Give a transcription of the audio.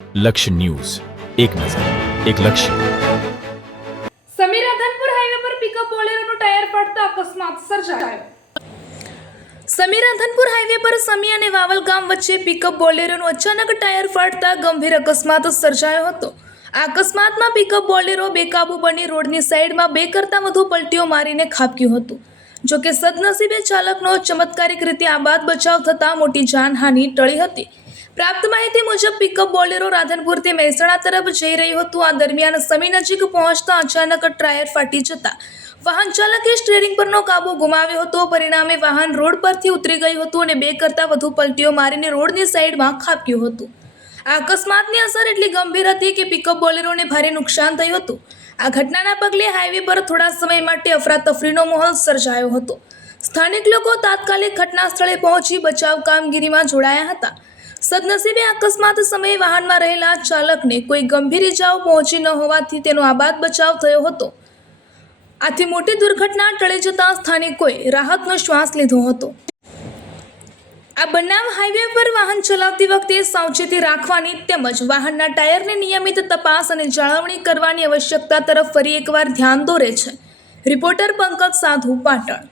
લક્ષ્ય ન્યૂઝ, એક નજર, એક લક્ષ્ય. સમી રાધનપુર હાઈવે પર પિકઅપ બોલેરોનું ટાયર ફાટતા અકસ્માત સર્જાયો. સમી રાધનપુર હાઈવે પર સમી અને વાવલ ગામ વચ્ચે પિકઅપ બોલેરોનું અચાનક ટાયર ફાટતા ગંભીર અકસ્માત સર્જાયો હતો. આ અકસ્માતમાં પિકઅપ બોલેરો બેકાબુ બની રોડની સાઈડમાં 2 કરતાં વધુ પલટીઓ મારીને ખાબક્યું હતું. જોકે સદનસીબે ચાલકનો ચમત્કારિક રીતે આબાદ બચાવ થતાં મોટી જાનહાનિ ટળી હતી. પ્રાપ્ત માહિતી મુજબ પિકઅપ બોલેરો રાધનપુરથી મહેસાણા તરફ જઈ રહ્યું હતું. આ દરમિયાન સમી નજીક પહોંચતા અચાનક ટાયર ફાટી જતા વાહન ચાલકે સ્ટીયરિંગ પરનો કાબુ ગુમાવ્યો હતો. પરિણામે વાહન રોડ પરથી ઉતરી ગયું હતું અને 2 કરતાં વધુ પલટીઓ મારીને રોડની સાઈડમાં ખાબક્યું હતું. આ અકસ્માતની અસર એટલી ગંભીર હતી કે પિકઅપ બોલેરોને ભારે નુકસાન થયું હતું. આ ઘટનાના પગલે હાઈવે પર થોડા સમય માટે અફરાતફરીનો માહોલ સર્જાયો હતો. સ્થાનિક લોકો તાત્કાલિક ઘટના સ્થળે પહોંચી બચાવ કામગીરીમાં જોડાયા હતા. સદનસીબે અકસ્માત સમયે વાહનમાં રહેલા ચાલકને કોઈ ગંભીર ઇજાઓ પહોંચી ન હોવાથી તેનો આબાદ બચાવ થયો હતો. આથી મોટી દુર્ઘટના ટળી જતા સ્થાનિકોએ રાહતનો શ્વાસ લીધો હતો. આ બનાવ હાઈવે પર વાહન ચલાવતી વખતે સાવચેતી રાખવાની તેમજ વાહનના ટાયરની નિયમિત તપાસ અને જાળવણી કરવાની આવશ્યકતા તરફ ફરી એકવાર ધ્યાન દોરે છે. રિપોર્ટર પંકજ સાધુ, પાટણ.